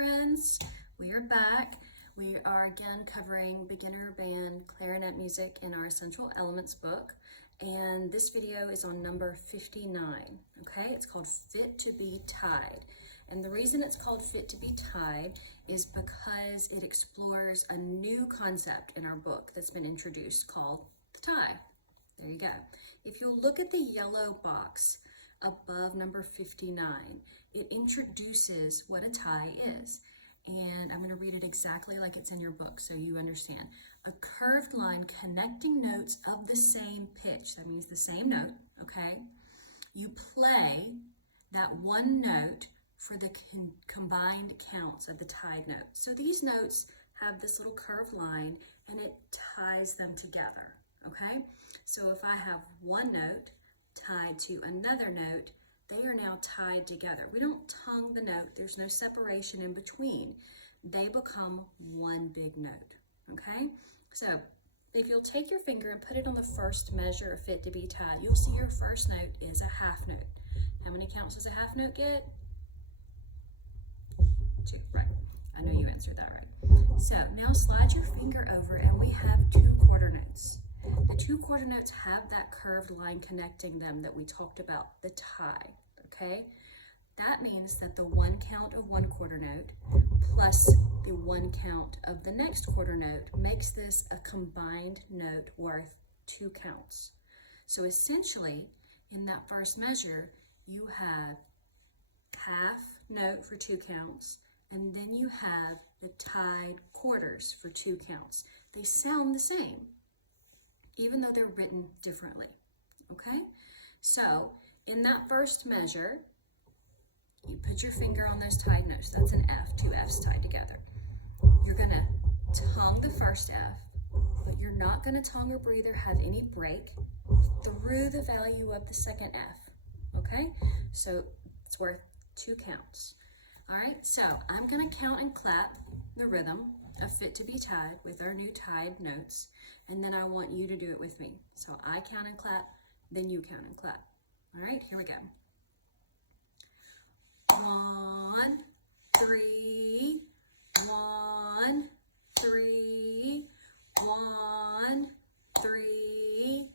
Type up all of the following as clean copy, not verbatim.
friends, we are back. We are again covering beginner band clarinet music in our Essential Elements book, and this video is on number 59. Okay, it's called Fit to be Tied, and the reason it's called Fit to be Tied is because it explores a new concept in our book that's been introduced called the tie. There you go. If you'll look at the yellow box above number 59, it introduces what a tie is. And I'm going to read it exactly like it's in your book so you understand. A curved line connecting notes of the same pitch. That means the same note, okay? You play that one note for the combined counts of the tied notes. So these notes have this little curved line and it ties them together, okay? So if I have one note tied to another note, they are now tied together. We don't tongue the note. There's no separation in between. They become one big note, okay? So if you'll take your finger and put it on the first measure of Fit to be Tied, you'll see your first note is a half note. How many counts does a half note get? 2, right. I know you answered that right. So now slide your finger over and we have 2 quarter notes. The 2 quarter notes have that curved line connecting them that we talked about, the tie, okay? That means that the 1 count of 1 quarter note plus the 1 count of the next quarter note makes this a combined note worth 2 counts. So essentially, in that first measure, you have half note for 2 counts, and then you have the tied quarters for 2 counts. They sound the same, even though they're written differently, okay? So in that first measure, you put your finger on those tied notes. That's an F, 2 Fs tied together. You're gonna tongue the first F, but you're not gonna tongue or breathe or have any break through the value of the second F, okay? So it's worth 2 counts. All right, so I'm gonna count and clap the rhythm of Fit to be Tied with our new tied notes, and then I want you to do it with me. So I count and clap, then you count and clap. All right, here we go. 1, 3, 1, 3, 1, 3,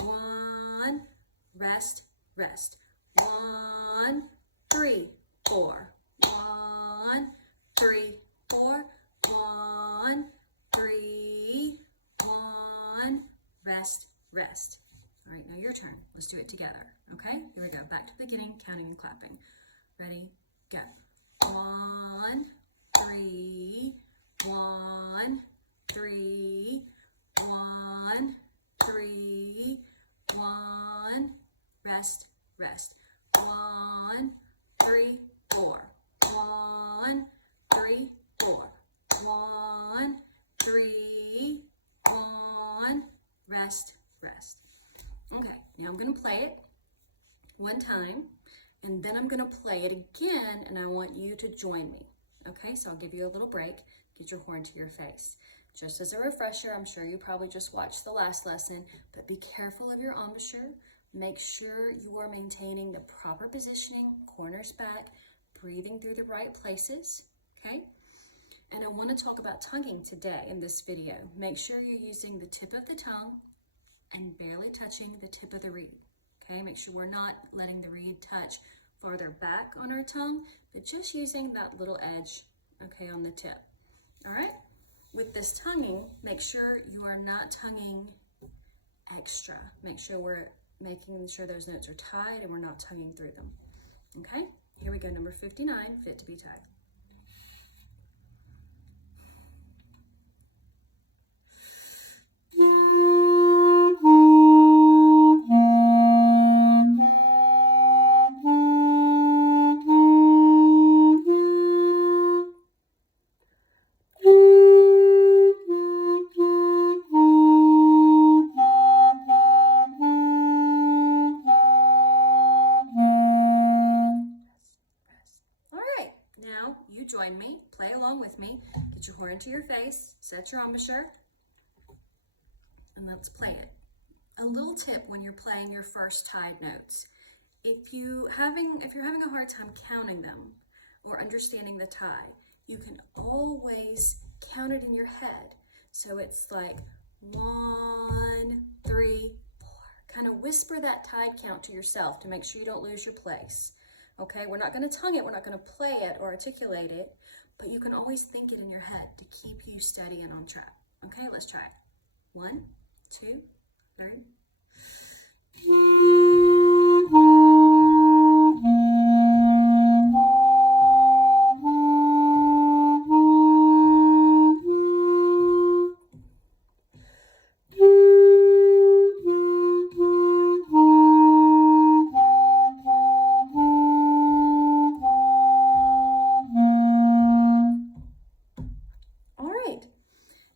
1, rest, rest. 1, 3, 4. 1, 3, 4. 1, 3, 1, rest, rest. All right, now your turn. Let's do it together, okay? Here we go. Back to the beginning, counting and clapping. Ready, go. 1, 3, 1, 3, 1, 3, 1, rest, rest. 1, 3, 4. 1, 3, 4. 1, 3, 1, rest, rest. Okay, now I'm gonna play it one time, and then I'm gonna play it again, and I want you to join me. Okay, so I'll give you a little break, get your horn to your face. Just as a refresher, I'm sure you probably just watched the last lesson, but be careful of your embouchure. Make sure you are maintaining the proper positioning, corners back, breathing through the right places, okay? And I want to talk about tonguing today in this video. Make sure you're using the tip of the tongue and barely touching the tip of the reed, okay? Make sure we're not letting the reed touch farther back on our tongue, but just using that little edge, okay, on the tip, all right? With this tonguing, make sure you are not tonguing extra. Make sure we're making sure those notes are tied and we're not tonguing through them, okay? Here we go, number 59, Fit to be Tied. Join me, play along with me, get your horn to your face, set your embouchure, and let's play it. A little tip when you're playing your first tied notes. If you're having a hard time counting them or understanding the tie, you can always count it in your head. So it's like 1, 3, 4. Kind of whisper that tide count to yourself to make sure you don't lose your place. Okay, we're not going to tongue it, we're not going to play it or articulate it, but you can always think it in your head to keep you steady and on track. Okay, let's try it. 1, 2, 3.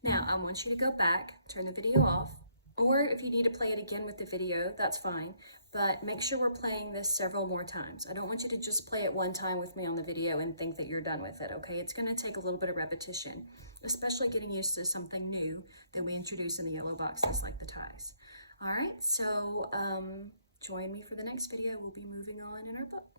Now, I want you to go back, turn the video off, or if you need to play it again with the video, that's fine, but make sure we're playing this several more times. I don't want you to just play it one time with me on the video and think that you're done with it, okay? It's going to take a little bit of repetition, especially getting used to something new that we introduce in the yellow boxes like the ties. All right, so join me for the next video. We'll be moving on in our book.